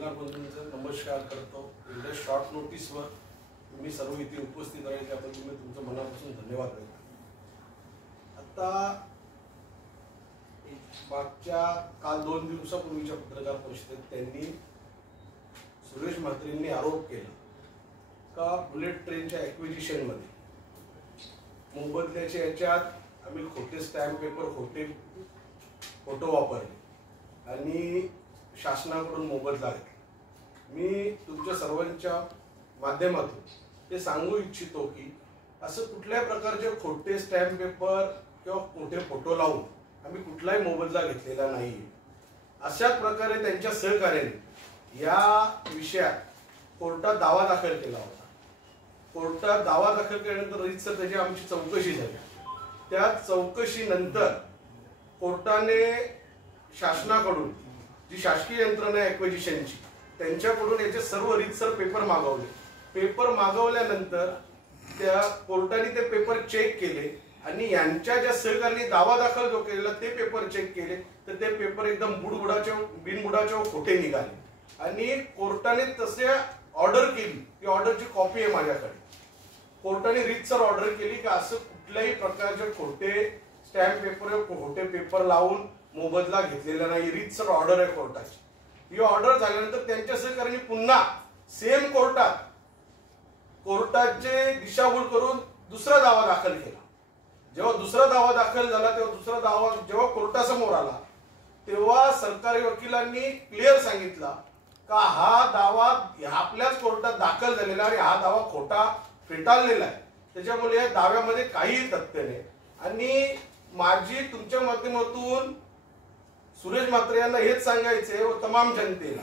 पत्रकार बंधूंचा नमस्कार करतो। एवढ्या शॉर्ट नोटीसवर तुम्ही सर्व इथे उपस्थित राहिले त्याबद्दल मी तुमचं मनापासून धन्यवाद देतो। आता मागच्या काल 2 दिवसापूर्वीच्या पत्रकार परिषदेत त्यांनी सुरेश म्हात्रेंनी आरोप केला का बुलेट ट्रेनच्या ॲक्विजिशन मध्ये मोबदल्याच्या याच्यात आम्ही खोटे स्टॅम्प पेपर खोटे फोटो वापरले आणि शासनाकडून मोबदला घेतला। मी तुमच्या सर्वांच्या माध्यमातून हे सांगू इच्छितो की असं कुठल्याही प्रकारचे खोटे स्टॅम्प पेपर किंवा खोटे फोटो लावून आम्ही कुठलाही मोबदला घेतलेला नाही। अशाच प्रकारे त्यांच्या सहकार्याने या विषयात कोर्टात दावा दाखल केला होता। कोर्टात दावा दाखल केल्यानंतर रीतसर त्याची आमची चौकशी झाली। त्या चौकशीनंतर कोर्टाने शासनाकडून जी शासकीय यंत्रणा ॲक्विजिशनची त्यांच्याकडून याचे सर्व रीतसर पेपर मागवले। पेपर मागवल्यानंतर त्या कोर्टाने ते पेपर चेक केले आणि यांच्या ज्या सहकार्याने दावा दाखल जो केलेला ते पेपर चेक केले तर ते पेपर एकदम बिनबुडाचे खोटे निघाले आणि कोर्टाने तसे ऑर्डर केली। ती ऑर्डरची कॉपी आहे माझ्याकडे। कोर्टाने रीतसर ऑर्डर केली की असं कुठल्याही प्रकारचे खोटे स्टॅम्प पेपर खोटे पेपर लावून मोबदला घेतलेला नाही। रीतसर ऑर्डर आहे कोर्टाची। ही ऑर्डर झाल्यानंतर त्यांच्या सहकार्याने पुन्हा सेम कोर्टाचे दिशाभूल करून दुसरा दावा दाखल केला। जेव्हा दुसरा दावा दाखल झाला तेव्हा दुसरा दावा जेव्हा कोर्टासमोर आला तेव्हा सरकारी वकिलांनी क्लिअर सांगितलं का हा दावा आपल्याच कोर्टात दाखल झालेला आणि हा दावा खोटा फेटाळलेला आहे, त्याच्यामुळे या दाव्यामध्ये काहीही तथ्य नाही। आणि माझी तुमच्या माध्यमातून सुरेश म्हात्रे यांना हेच सांगायचे व तमाम जनतेला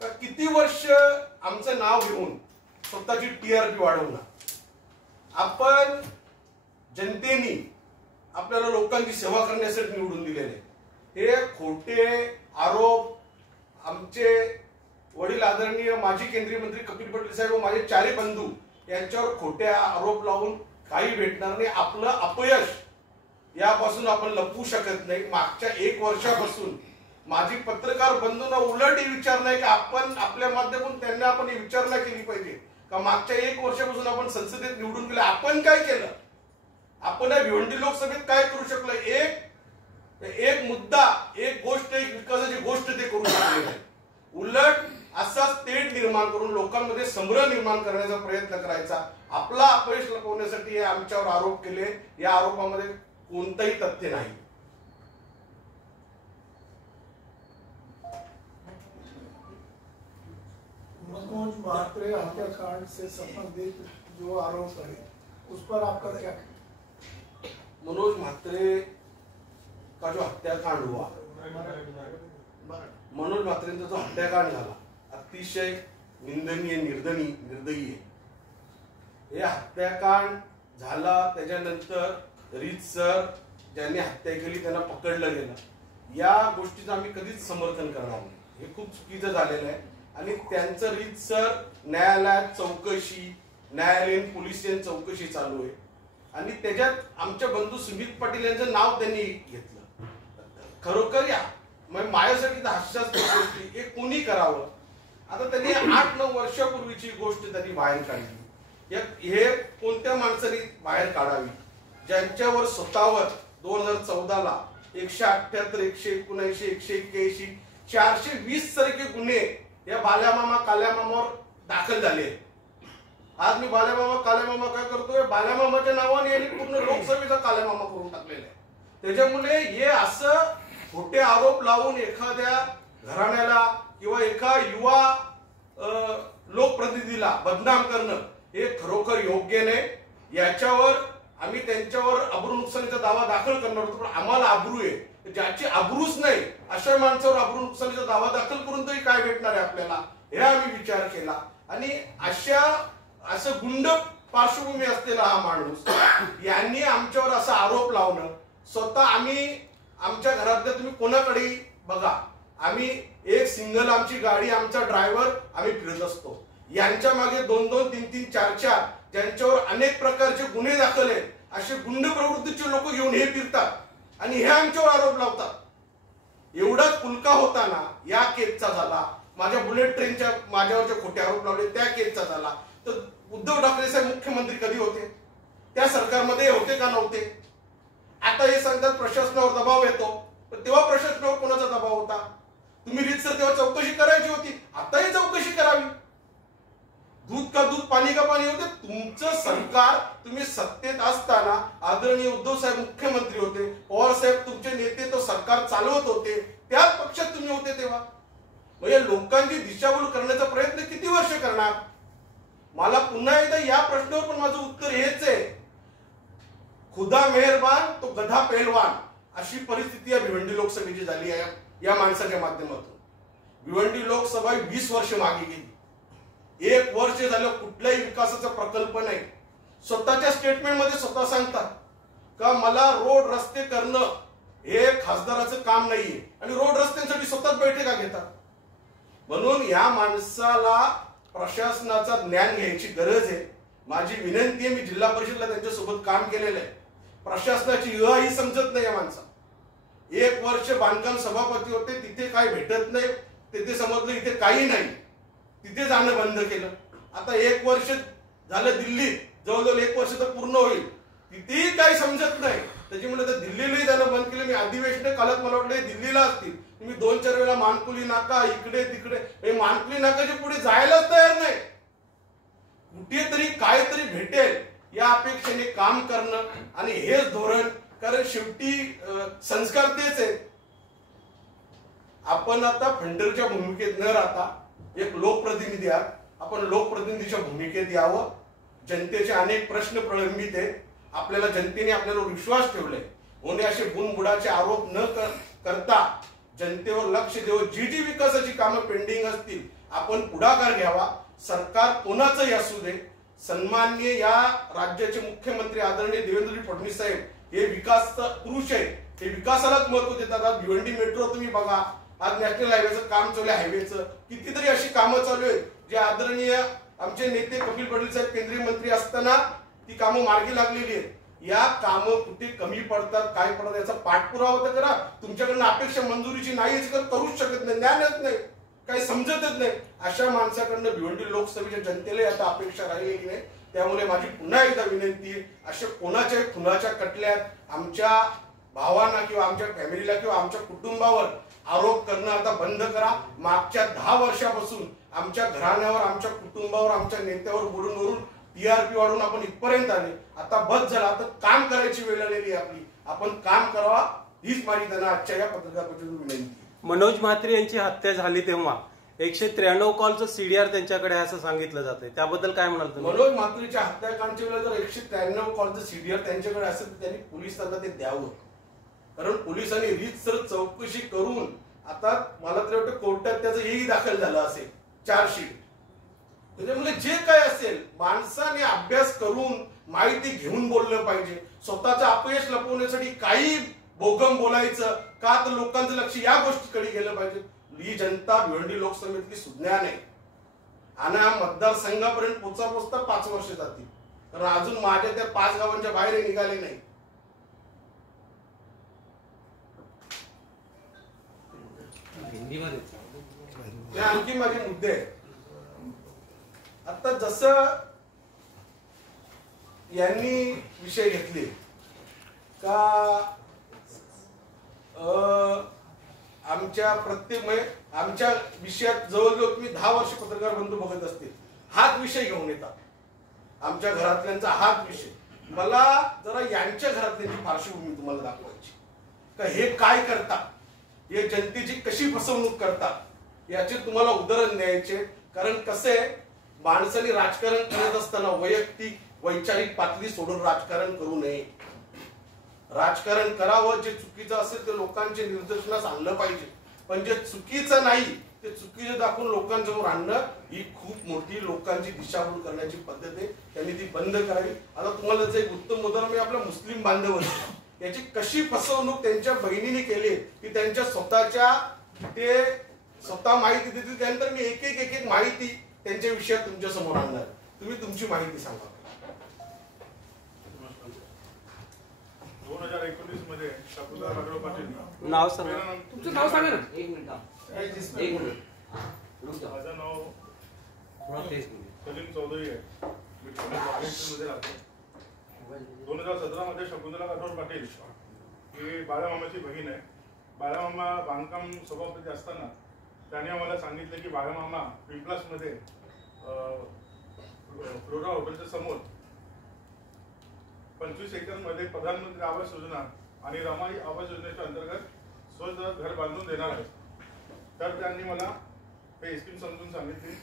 का किती वर्ष आमचं नाव घेऊन स्वतःची TRP वाढवणार। आपण जनतेने आपल्याला लोकांची सेवा करण्यासाठी निवडून दिलेले हे खोटे आरोप आमचे वडील आदरणीय माजी केंद्रीय मंत्री कपिल पटेल साहेब व माझे 4 बंधू यांच्यावर खोटे आरोप लावून काही भेटणार नाही। आपलं अपयश यापासून आपण लपवू शकत नाही। मागच्या 1 वर्षापासून माझी पत्रकार बंधूंना उलट विचार नाही की आपण आपल्या माध्यमातून त्यांना आपण विचारणा केली पाहिजे का मागच्या 1 वर्षापासून आपण संसदेत निवडून गेले आपण काय केलं, आपण या भिवंडी लोकसभेत काय करू शकलो। एक मुद्दा एक गोष्ट एक विकासाची गोष्ट ते करू शकले नाही। उलट असा तेढ निर्माण करून लोकांमध्ये संभ्रम निर्माण करण्याचा प्रयत्न करायचा। आपला अपयश लपवण्यासाठी आमच्यावर आरोप केले। या आरोपामध्ये कोणतंही तथ्य नाही। मनोज म्हात्रे हत्याकांड से संबंधित जो आरोप है उस पर आपका क्या? मनोज म्हात्रे का जो हत्याकांड हुआ, मनोज म्हात्रेंचा जो हत्याकांड झाला अतिशय निंदनीय निर्दयी आहे। हे हत्याकांड झाला त्याच्यानंतर रीतसर ज्यांनी हत्या केली त्यांना पकडलं गेलं। या गोष्टीचं आम्ही कधीच समर्थन करणार नाही। हे खूप चुकीचं झालेलं आहे आणि त्यांचं रीतसर न्यायालयात चौकशी न्यायालयीन पोलिसियन चौकशी चालू आहे आणि त्याच्यात आमच्या बंधू सुमित पाटील यांचं नाव त्यांनी घेतलं। खरोखर या माझ्यासाठी तर हास्यास्पद गोष्टी हे कोणी करावं। आता त्यांनी 8-9 वर्षापूर्वीची गोष्ट त्यांनी बाहेर काढली। हे कोणत्या माणसाने बाहेर काढावी ज्यांच्यावर स्वतःवर 2014 ला 178, 179, 181, 420 सारखे गुन्हे या बाल्यामामा काल्यामामावर दाखल झाले। आज मी बाल्यामामा काल्यामामा काय करतोय, बाल्यामामाच्या नावाने यांनी पूर्ण लोकसभेचा काल्यामामा करून टाकलेला आहे। त्याच्यामुळे हे असं खोटे आरोप लावून एखाद्या घराण्याला किंवा एका युवा लोकप्रतिनिधीला बदनाम करणं हे खरोखर योग्य नाही। याच्यावर आम्ही त्यांच्यावर अब्रू नुकसानीचा दावा दाखल करणार होतो पण आम्हाला अब्रू आहे ज्याची अब्रूच नाही अशा माणसावर अब्रू नुकसानीचा दावा दाखल करून तरी काय भेटणार आहे आपल्याला हे आम्ही विचार केला। आणि असं गुंड पार्श्वभूमी असलेला हा माणूस यांनी आमच्यावर असा आरोप लावणं स्वतः आम्ही आमच्या घरातल्या तुम्ही कोणाकडे बघा आम्ही एक सिंगल आमची गाडी आमचा ड्रायव्हर आम्ही फिरत असतो। यांच्या मागे 2-2, 3-3, 4-4 ज्यांच्यावर अनेक प्रकारचे गुन्हे दाखल आहेत असे गुंड प्रवृत्तीचे लोक घेऊन हे फिरतात आणि हे आमच्यावर आरोप लावतात। एवढा कुलका होताना या केसचा झाला माझ्या बुलेट ट्रेनच्या माझ्यावर जे खोटे आरोप लावले त्या केसचा झाला, तर उद्धव ठाकरे साहेब मुख्यमंत्री कधी होते? त्या सरकारमध्ये होते का नव्हते? आता हे सांगतात प्रशासनावर दबाव येतो, पण तेव्हा प्रशासनावर कोणाचा दबाव होता? तुम्ही रीतसर तेव्हा चौकशी करायची होती, आताही चौकशी करावी. दूध का दूध पाणी का पाणी होते. तुमचं सरकार, तुम्ही सत्तेत असताना आदरणीय उद्धव साहेब मुख्यमंत्री होते, पवार साहेब तुमचे नेते, तो सरकार चालवत होते, त्याच पक्षात तुम्ही होते तेव्हा. म्हणजे लोकांची दिशाभूल करण्याचा प्रयत्न किती वर्ष करणार? मला पुन्हा एकदा या प्रश्नावर पण माझं उत्तर हेच आहे, खुदा मेहरबान तो गधा पेहलवान, अशी परिस्थिती या भिवंडी लोकसभेची झाली आहे या माणसाच्या माध्यमातून. भिवंडी लोकसभा 20 वर्ष मागे गेली. 1 वर्ष झालं कुठल्याही विकासाचा प्रकल्प नाही. स्वतःच्या स्टेटमेंट मध्ये स्वतः सांगतात का मला रोड रस्ते करणं हे खासदाराचं काम नाहीये, आणि रोड रस्त्यांसाठी स्वतःच बैठका घेतात. म्हणून या माणसाला प्रशासनाचा ज्ञान घ्यायची गरज आहे. माझी विनंती आहे, मी जिल्हा परिषदला त्यांच्यासोबत काम केलेलं आहे, प्रशासनाची ही समजत नाही या माणसा. 1 वर्ष बांधकाम सभापती होते, तिथे काय भेटत नाही, तिथे समजलं इथे काही नाही, तिथे जाणं बंद केलं. आता 1 वर्ष झालं दिल्लीत, जवळजवळ 1 वर्ष तर पूर्ण होईल, तिथेही काही समजत नाही, त्याच्यामुळे तर दिल्लीलाही जाणं बंद केलं. मी अधिवेशन कालच मला वाटलं दिल्लीला असतील, तुम्ही 2-4 वेळा मानकुली नाका इकडे तिकडे, मानकुली नाकाच्या पुढे जायलाच तयार नाही. कुठेतरी काहीतरी भेटेल या अपेक्षेने काम करणं, आणि हेच धोरण, कारण शेवटी संस्कार तेच आहेत. आपण आता फंडरच्या भूमिकेत न राहता एक लोकप्रतिनिधी आहात, आपण लोकप्रतिनिधीच्या भूमिकेत यावं. जनतेचे अनेक प्रश्न प्रलंबित आहेत, आपल्याला जनतेने आपल्यावर विश्वास ठेवलाय, होणे असे बुणबुडाचे आरोप न करता जनतेवर लक्ष देऊन जी जी विकासाची कामं पेंडिंग असतील आपण पुढाकार घ्यावा. सरकार कोणाचंही असू दे, सन्माननीय या राज्याचे मुख्यमंत्री आदरणीय देवेंद्र फडणवीस साहेब हे विकास पुरुष आहेत, हे विकासालाच महत्व देतात. आज भिवंडी मेट्रो तुम्ही बघा, आज नॅशनल हायवेचं काम चालू आहे, हायवेचं कितीतरी अशी कामं चालू आहेत जे आदरणीय आमचे नेते कपिल पटेल साहेब केंद्रीय मंत्री असताना ती कामं मार्गी लागलेली आहेत. या कामं कुठे कमी पडतात, काय पडतात याचा पाठपुरावा तर करा. तुमच्याकडनं अपेक्षा मंजुरीची नाहीच, करूच शकत नाही, ज्ञानच नाही, काही समजतच नाही. अशा माणसाकडनं भिवंडी लोकसभेच्या जनतेला आता अपेक्षा राहिलेली नाही. त्यामुळे माझी पुन्हा एकदा विनंती आहे, अशा कोणाच्या खुनाच्या कटल्यात आमच्या भावांना किंवा आमच्या फॅमिलीला किंवा आमच्या कुटुंबावर आरोप करणं आता बंद करा. मागच्या 10 वर्षापासून आमच्या घराण्यावर, आमच्या कुटुंबावर, आमच्या नेत्यावर बोलून टीआरपी वाढून आपण इथपर्यंत आले. आता बस झाला, आता काम करायची वेळ आलेली आहे आपली, आपण काम करावा, हीच माझी त्यांना आजच्या या पत्रकार परिषदेत विनंती. मनोज म्हात्रे यांची हत्या झाली तेव्हा 193 कॉलचं सीडीआर त्यांच्याकडे असं सांगितलं जातंय, त्याबद्दल काय म्हणाल तुम्ही? मनोज म्हात्रेच्या हत्याकांडच्या वेळेला जर 193 कॉलचं सीडीआर त्यांच्याकडे असेल तर त्यांनी पोलिसांना ते द्यावं, कारण पोलिसांनी रीतसर चौकशी करून आता मला तर वाटतं कोर्टात त्याचं हेही दाखल झालं असेल चार्जशीट. त्याच्यामुळे जे काय असेल माणसाने अभ्यास करून माहिती घेऊन बोललं पाहिजे. स्वतःचं अपयश लपवण्यासाठी काही बोगम बोलायचं का, तर लोकांचं लक्ष या गोष्टीकडे गेलं पाहिजे. ही जनता भिवंडी लोकसभेतली सुज्ञान आहे, आणि मतदारसंघापर्यंत पोचता 5 वर्ष जातील, कारण अजून माझ्या त्या 5 गावांच्या बाहेर निघाले नाही. ते आणखी माझे मुद्दे आहेत. आता जसं यांनी विषय घेतले का आमच्या प्रत्येक आमच्या विषयात जवळजवळ तुम्ही 10 वर्ष पत्रकार बंधू बघत असतील, हाच विषय घेऊन येतात, आमच्या घरातल्यांचा हाच विषय. मला जरा यांच्या घरातल्यांची पार्श्वभूमी तुम्हाला दाखवायची का हे काय करतात, हे जनतेची कशी फसवणूक करतात याचे तुम्हाला उदाहरण द्यायचे. कारण कसं आहे, माणसाने राजकारण करत असताना वैयक्तिक वैचारिक पातळी सोडून राजकारण करू नये. राजकारण करावं, जे चुकीचं असेल ते लोकांचे निदर्शनास आणलं पाहिजे, पण जे चुकीचं नाही ते चुकीचं दाखवून लोकांसमोर आणणं ही खूप मोठी लोकांची दिशाभूल करण्याची पद्धत आहे. त्यांनी ती बंद करावी. आता तुम्हाला त्याचं एक उत्तम उदाहरण मी आपल्या मुस्लिम बांधवांची याची कशी फसवणूक त्यांच्या बहिणीने केली की त्यांच्या स्वतःच्या ते स्वतः माहिती देतील, त्यानंतर मी एक एक माहिती त्यांच्या विषयात तुमच्या समोर आणणार. तुम्ही तुमची माहिती सांगा. 2019 मध्ये शाकुंतला राघव पाटील नाव सांगा, तुमचं नाव सांगा ना. एक मिनिट. माझं नाव सलीम चौधरी आहे. मी मध्ये राहतो. 2017 मध्ये शकुंतला राठोड पाटील ही बाळामामाची बहीण आहे. बाळामामा बांधकाम सभापती असताना त्याने आम्हाला सांगितलं की बाळामामा पिंपलासमध्ये फ्लोरा हॉटेलच्या समोर 25 एकरमध्ये प्रधानमंत्री आवास योजना आणि रमाई आवास योजनेच्या अंतर्गत स्वतः घर बांधून देणार आहे. तर त्यांनी मला हे स्कीम समजून सांगितली.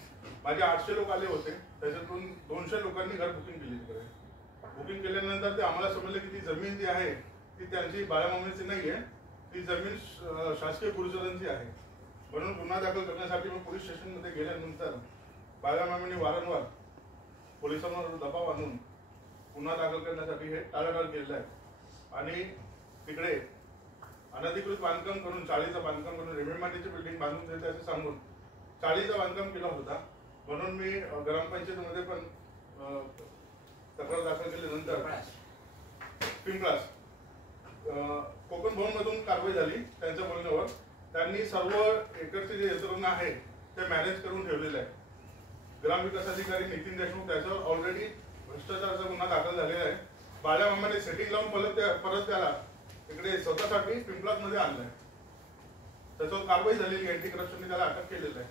माझे 800 लोक आले होते, त्याच्यातून 200 लोकांनी घर बुकिंग केली. तिकडे बुकिंग केल्यानंतर ते आम्हाला समजलं की ती जमीन जी आहे ती त्यांची बाळामामाची नाही आहे, ती जमीन शासकीय गुरुजनांची आहे. म्हणून गुन्हा दाखल करण्यासाठी मी पोलीस स्टेशनमध्ये गेल्यानंतर बाळामामांनी वारंवार पोलिसांवर दबाव आणून गुन्हा दाखल करण्यासाठी हे टाळाटाळ केलेलं आहे. आणि तिकडे अनधिकृत बांधकाम करून, चाळीचं बांधकाम करून रेमेमाटीची बिल्डिंग बांधून देते असं सांगून चाळीचं बांधकाम केलं होता. म्हणून मी ग्रामपंचायतीमध्ये पण तक्रार दाखल केल्यानंतर पिंपळास कोकण भवनमधून कारवाई झाली. त्यांच्या बोलण्यावर त्यांनी सर्व एकरचे जे यंत्रणा आहे ते मॅनेज करून ठेवलेले आहे. ग्रामविकास अधिकारी नितीन देशमुख त्याच्यावर ऑलरेडी भ्रष्टाचाराचा गुन्हा दाखल झालेला आहे. बाळामामाने सेटिंग लावून परत त्याला इकडे स्वतःसाठी पिंपळासमध्ये आणलंय. त्याच्यावर कारवाई झालेली, अँटी करप्शनने त्याला अटक केलेलं आहे.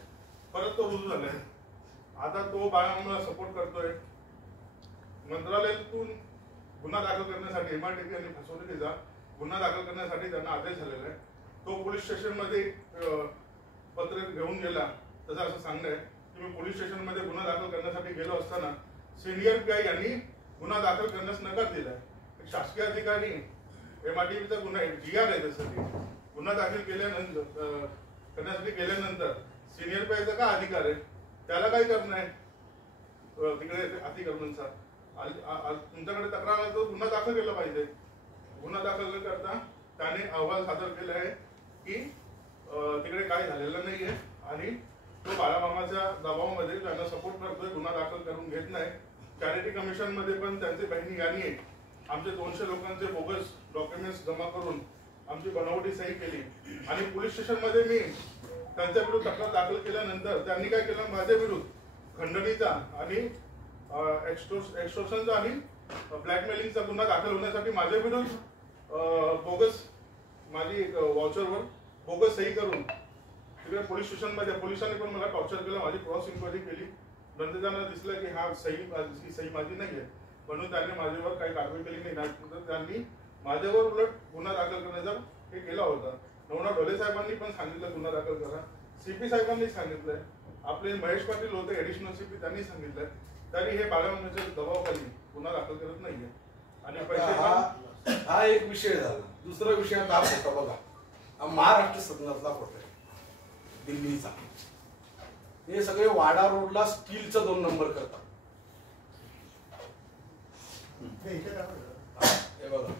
परत तो रुजू झालाय. आता तो बाळामामाला सपोर्ट करतोय. मंत्रालयातून गुन्हा दाखल करण्यासाठी MRTP आणि फसवणुकीचा गुन्हा दाखल करण्यासाठी त्यांना आदेश झालेला आहे. तो पोलीस स्टेशनमध्ये पत्र घेऊन गेला. त्याचं असं सांगणं आहे की मी पोलीस स्टेशनमध्ये गुन्हा दाखल करण्यासाठी गेलो असताना सिनियर PI यांनी गुन्हा दाखल करण्यास नकार दिलाय. शासकीय अधिकारी MRTPचा गुन्हा GR आहे, त्यासाठी गुन्हा दाखल करण्यासाठी गेल्यानंतर सिनियर PIचा का अधिकार आहे, त्याला काय करणं आहे तिकडे अतिक्रमणचा. तुमच्याकडे तक्रार आली तर गुन्हा दाखल केला पाहिजे. गुन्हा दाखल न करता त्याने अहवाल सादर केला आहे की तिकडे काय झालेलं नाहीये आणि तो बाळामामाच्या दबावामध्ये त्यांना सपोर्ट करतोय, गुन्हा दाखल करून घेत नाही. चॅरिटी कमिशन मध्ये पण त्यांचे बहिणी यांनी आमचे 200 लोकांचे बोगस डॉक्युमेंट्स जमा करून आमची बनावटी सही केली. आणि पोलीस स्टेशनमध्ये मी त्यांच्या विरुद्ध तक्रार दाखल केल्यानंतर त्यांनी काय केलं, माझ्या विरुद्ध खंडणीचा आणि एक्स्टॉर्शनचा आणि ब्लॅकमेलिंगचा गुन्हा दाखल होण्यासाठी माझ्या विरुद्ध बोगस माझी वॉचरवर बोगस सही करून तिकडे पोलीस स्टेशनमध्ये पोलिसांनी पण मला टॉर्चर केलं. माझी क्रॉस इन्क्वायरी केली. नंतर त्यांना दिसलं की हा सही माझी नाही आहे, म्हणून त्यांनी माझ्यावर काही कारवाई केली नाही. त्यांनी माझ्यावर उलट गुन्हा दाखल करण्याचा हे केला होता. नवनाथ ढोले साहेबांनी पण सांगितलं गुन्हा दाखल करा. CP साहेबांनी सांगितलंय. आपले महेश पाटील होते ऍडिशनल CP, त्यांनी सांगितलंय. तरी हे बाळामामाच्या दबावाखाली गुन्हा दाखल करत नाहीये. आणि पैसे हा एक विषय झाला. दुसरा विषय हा होता बघा, महाराष्ट्र सदनातला फोटो आहे दिल्लीचा. हे सगळे वाडा रोडला स्टीलचा 2 नंबर करतात. हे बघा,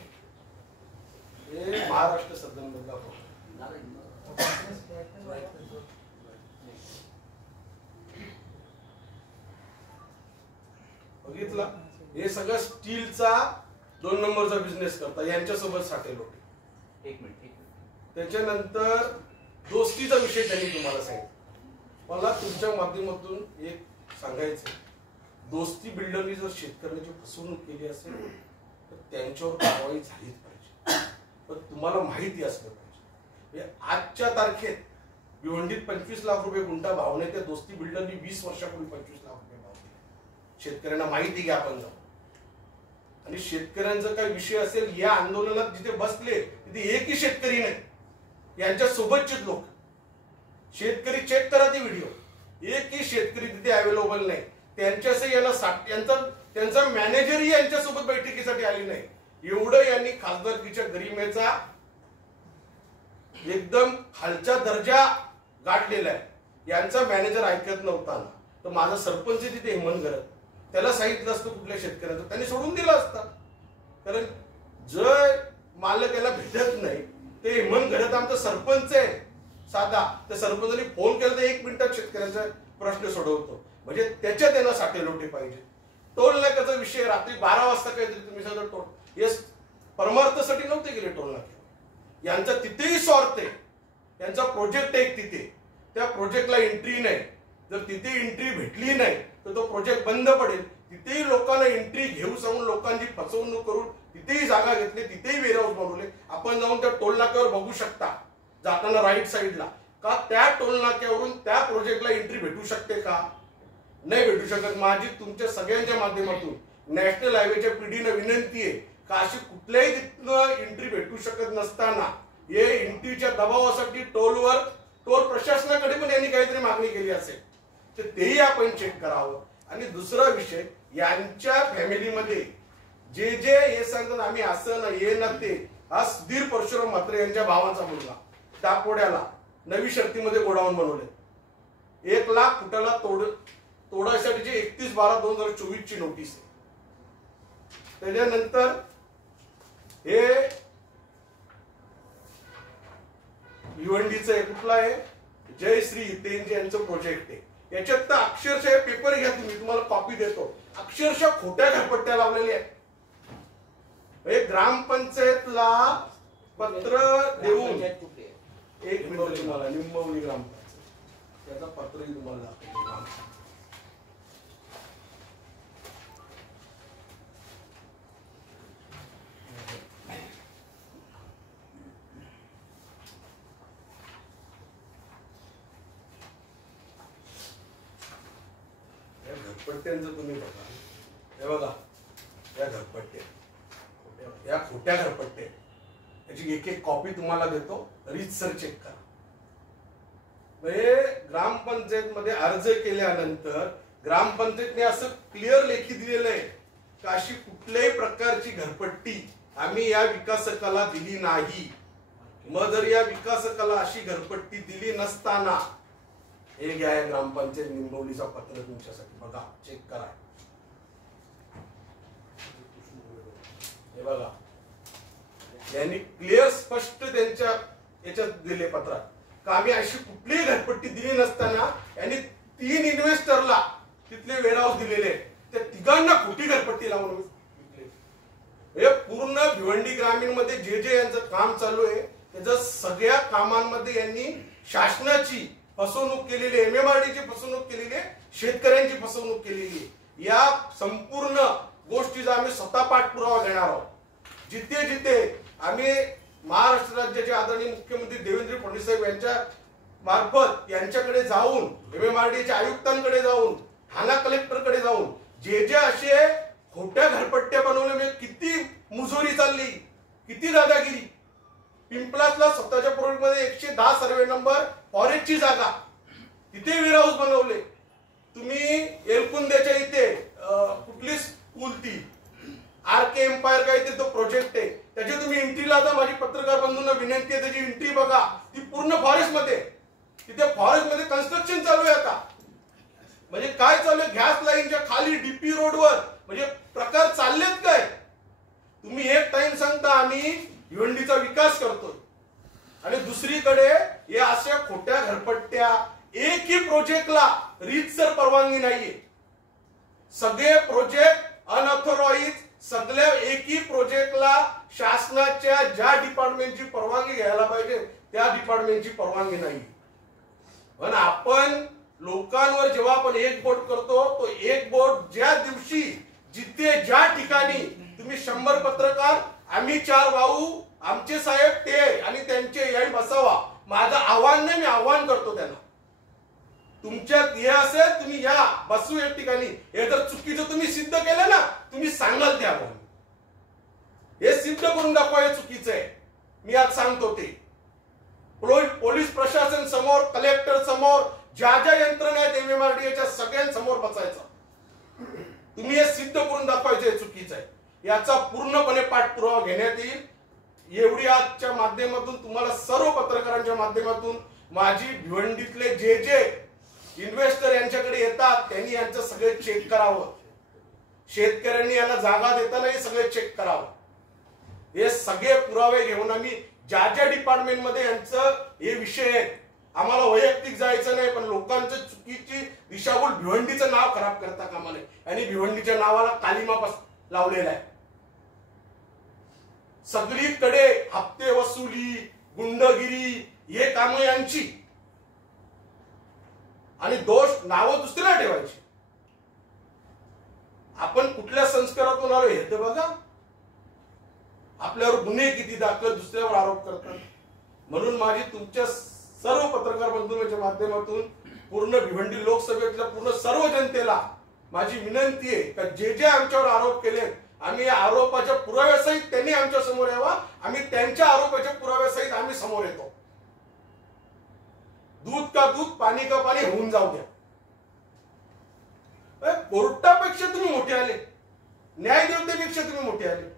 हे महाराष्ट्र सदनमधला फोटो. बघितलं, हे सगळं स्टीलचा 2 नंबरचा बिझनेस करतात. यांच्यासोबत साठे लोक. एक मिनिट. त्याच्यानंतर दोस्तीचा विषय त्यांनी तुम्हाला सांगितलं. मला तुमच्या माध्यमातून एक सांगायचं, दोस्ती बिल्डरनी जर शेतकऱ्याची फसवणूक केली असेल तर त्यांच्यावर कारवाई झालीच पाहिजे. पण तुम्हाला माहिती असलं पाहिजे, आजच्या तारखेत भिवंडीत 25 लाख रुपये गुंठा भावने त्या दोस्ती बिल्डरनी 20 वर्षापूर्वी 25 लाख रुपये भाव दिले. शेतकऱ्यांना माहिती घ्या आपण जाऊ. आणि शेतकऱ्यांचा काही विषय असेल, या आंदोलनात जिथे बसले तिथे एकही शेतकरी नाही, यांच्या सोबतचेच लोक. शेतकरी चेक करा ती व्हिडिओ, एकही शेतकरी तिथे अवेलेबल नाही. त्यांचा मॅनेजरही यांच्यासोबत बैठकीसाठी आली नाही. एवढं यांनी खासदारकीच्या गरिमेचा एकदम खालचा दर्जा गाठलेला आहे. यांचा मॅनेजर ऐकत नव्हता तर माझा सरपंच तिथे हेमंत घरत, त्याला सांगितलं असतं कुठल्या शेतकऱ्याचं, त्यांनी सोडून दिलं असतं. कारण जर मालक याला भेटत नाही, ते हेमंत घरत आमचा सरपंच आहे साधा, त्या सरपंचाने फोन केला तर 1 मिनिटात शेतकऱ्यांचा प्रश्न सोडवतो. म्हणजे त्याच्या त्यांना साठे लोटे पाहिजे. टोल नाक्याचा विषय रात्री 12 वाजता काहीतरी तुम्ही सगळं टोल येस परमार्थासाठी नव्हते गेले टोल नाके. यांचा तिथेही स्वार्थ आहे. यांचा प्रोजेक्ट आहे तिथे, त्या प्रोजेक्टला एंट्री नाही. जर तिथे एंट्री भेटली नाही तर तो प्रोजेक्ट बंद पडेल. तिथेही लोकांना एंट्री घेऊ सांगून लोकांची फसवणूक करून तिथेही जागा घेतली, तिथेही वेअरहाऊस बनवले. आपण जाऊन त्या टोल नाक्यावर बघू शकता जाताना राईट साईडला का त्या टोल नाक्यावरून त्या प्रोजेक्टला एंट्री भेटू शकते का? नाही भेटू शकत. माझी तुमच्या सगळ्यांच्या माध्यमातून नॅशनल हायवेच्या पीडीने विनंती आहे का अशी कुठल्याही तिथनं एंट्री भेटू शकत नसताना हे एंट्रीच्या दबावासाठी टोल प्रशासनाकडे पण यांनी काहीतरी मागणी केली असेल तर तेही आपण चेक करावं. आणि दुसरा विषय, यांच्या फॅमिलीमध्ये जे हे सांगतात आम्ही असं ना हे ना ते, हा सुधीर परशुराम म्हात्रे यांच्या भावाचा मुलगा दापोड्याला नवी शर्तीमध्ये गोडाऊन बनवले. 1 लाख फुटाला तोडासाठीची 31/12/2024 ची नोटीस आहे. त्याच्यानंतर हे भिवंडीचं कुठलं आहे जयश्री हितेंजी यांचं प्रोजेक्ट आहे. याच्यात तर अक्षरशः पेपर घ्या तुम्ही, तुम्हाला कॉपी देतो, अक्षरशः खोट्या घरपट्ट्या लावलेल्या आहेत. ग्रामपंचायतला पत्र देऊन एक मिनिट तुम्हाला निंबवली ग्रामपंचायत त्याचा पत्रही तुम्हाला दाखवतो. घरपट्ट्यांचं तुम्ही बघा, हे बघा या घरपट्ट्या, या खोट्या घरपट्ट्या, याची एक कॉपी तुम्हाला देतो, रीतसर चेक करा. म्हणजे ग्रामपंचायत मध्ये अर्ज केल्यानंतर ग्रामपंचायतने असं क्लिअर लेखी दिलेलं आहे की अशी कुठल्याही प्रकारची घरपट्टी आम्ही या विकासकाला दिली नाही. मग जर या विकासकाला अशी घरपट्टी दिली नसताना हे घ्या ग्रामपंचायत निंबवलीचा पत्र तुमच्यासाठी, बघा चेक करा. हे बघा यांनी क्लिअर स्पष्ट त्यांच्या याच्यात दिले पत्रात का आम्ही अशी कुठलीही घरपट्टी दिली नसताना यांनी 3 इन्व्हेस्टरला तिथले वेअरहाऊस दिलेले, त्या तिघांना खोटी घरपट्टी लावून हे पूर्ण भिवंडी ग्रामीण मध्ये जे यांचं काम चालू आहे त्याच्या सगळ्या कामांमध्ये यांनी शासनाची फसवणूक केलेली, MMRDची फसवणूक केलेली, शेतकऱ्यांची फसवणूक केलेली. या संपूर्ण गोष्टीचा आम्ही स्वतः पाठपुरावा घेणार आहोत. जिथे जिथे आम्ही महाराष्ट्र राज्याचे आदरणीय मुख्यमंत्री देवेंद्र फडणवीस साहेब यांच्या मार्फत यांच्याकडे जाऊन, MMRDच्या आयुक्तांकडे जाऊन, ठाणा कलेक्टरकडे जाऊन जे असे खोट्या घरपट्ट्या बनवले, म्हणजे किती मुजोरी चालली, किती दादागिरी. पिंपलातला स्वतःच्या प्रोजेक्टमध्ये 110 सर्वे नंबर फॉरेस्टची जागा, तिथे वेअरहाऊस बनवले. तुम्ही एलकुंद्याच्या इथे कुठली स्कूल ती RK एम्पायर काहीतरी तो प्रोजेक्ट आहे, त्याची तुम्ही एंट्रीला जा. माझी पत्रकार बंधूंना विनंती आहे त्याची एंट्री बघा, ती पूर्ण फॉरेस्ट मध्ये, तिथे फॉरेस्ट मध्ये कन्स्ट्रक्शन चालू आहे आता. म्हणजे काय चालू आहे, गॅस लाईनच्या खाली DP रोडवर, म्हणजे प्रकार चाललेत काय. तुम्ही एक टाइम सांगता आम्ही भिवंडीचा विकास करतोय आणि दुसरीकडे हे अशा खोट्या घरपट्ट्या, एकही प्रोजेक्टला रीतसर परवानगी नाहीये. सगळे प्रोजेक्ट अनऑथोराइज, सगळ्या एकही प्रोजेक्टला शासनाच्या ज्या डिपार्टमेंटची परवानगी घ्यायला पाहिजे त्या डिपार्टमेंटची परवानगी नाही. पण आपण लोकांवर जेव्हा आपण एक बोट करतो, तो एक बोट ज्या दिवशी जिथे ज्या ठिकाणी तुम्ही 100 पत्रकार, आम्ही 4 भाऊ, आमचे साहेब ते आणि त्यांचे याही बसावा. माझं आव्हान नाही, मी आव्हान करतो त्यांना, तुमच्यात हे असेल तुम्ही या बसू एक ठिकाणी. हे जर चुकीचं तुम्ही सिद्ध केलं ना, तुम्ही सांगाल त्या, हे सिद्ध करून दाखवा हे चुकीचं आहे. मी आज सांगतो ते पोलीस प्रशासन समोर, कलेक्टर समोर, ज्या ज्या यंत्रणा आहेत MMRDच्या सगळ्यांसमोर बसायचं. तुम्ही हे सिद्ध करून दाखवायचं हे चुकीचं आहे. याचा पूर्णपणे पाठपुरावा घेण्यात येईल. एवढी आजच्या माध्यमातून तुम्हाला सर्व पत्रकारांच्या माध्यमातून माझी भिवंडीतले जे इन्व्हेस्टर यांच्याकडे येतात त्यांनी यांचं सगळे चेक करावं. शेतकऱ्यांनी यांना जागा देताना हे सगळे चेक करावं. हे सगळे पुरावे घेऊन आम्ही ज्या ज्या डिपार्टमेंट मध्ये यांचं हे विषय आहे, आम्हाला वैयक्तिक जायचं नाही, पण लोकांचं चुकीची दिशाभूल, भिवंडीचं नाव खराब करता कामा नये. आणि भिवंडीच्या नावाला कालिमा लावलेला आहे. सगळीकडे हप्ते वसुली, गुंडगिरी हे कामं यांची. आणि आणि नावं दुसऱ्याला ठेवायची. आपण कुठल्या संस्कारातून आलो हे तर बघा. आपल्यावर गुन्हे किती दाखल, दुसऱ्यावर आरोप करतात. म्हणून माझी तुमच्या सर्व पत्रकार बंधूंच्या माध्यमातून पूर्ण भिवंडी लोकसभेतल्या पूर्ण सर्व जनतेला माझी विनंती आहे का जे जे आमच्यावर आरोप केले आम्ही या आरोपाच्या पुराव्यासहित त्यांनी आमच्या समोर यावा. आम्ही त्यांच्या आरोपाच्या पुराव्यासहित आम्ही समोर येतो. दूध का दूध पाणी का पाणी होऊन जाऊ द्या. कोर्टापेक्षा तुम्ही मोठे आले, न्यायदेवतेपेक्षा तुम्ही मोठे आले.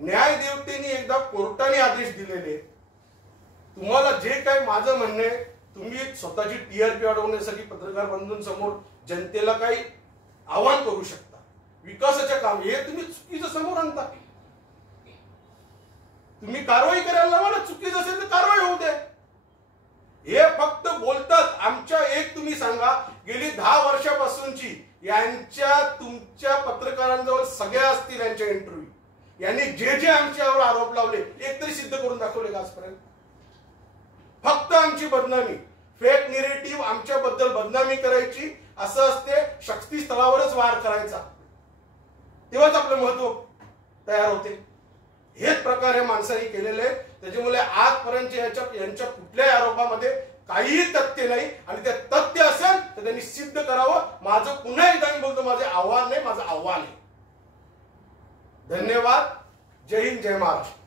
न्यायदेवतेने एकदा कोर्टाने आदेश दिलेले. तुम्हाला जे काय माझं म्हणणं आहे, तुम्ही स्वतःची टीआरपी वाढवण्यासाठी पत्रकार बंधूंसमोर जनतेला काही आवाहन करू शकता. विकासाच्या काम हे तुम्ही चुकीचं समोर आणता. तुम्ही कारवाई करायला लावा ना, चुकीचं असेल तर कारवाई होऊ दे. हे फक्त बोलतात. आमच्या एक तुम्ही सांगा, गेली 10 वर्षापासूनची यांच्या तुमच्या पत्रकारांजवळ सगळ्या असतील यांच्या इंटरव्ह्यू. यांनी जे जे आमच्यावर आरोप लावले एकतरी सिद्ध करून दाखवले का आजपर्यंत? फक्त आमची बदनामी, फेक निरेटिव्ह आमच्याबद्दल बदनामी करायची असं असते. शक्ती स्थळावरच वार करायचा, तेव्हाच आपलं महत्व तयार होते. हेच प्रकार या माणसाने केलेले आहेत. त्याच्यामुळे आजपर्यंत यांच्या कुठल्याही आरोपामध्ये काहीही तथ्य नाही. आणि ते तथ्य असेल तर त्यांनी सिद्ध करावं. माझं पुन्हा एकदा मी बोलतो, माझे आव्हान नाही, माझं आव्हान आहे. धन्यवाद. जय हिंद, जय महाराष्ट्र.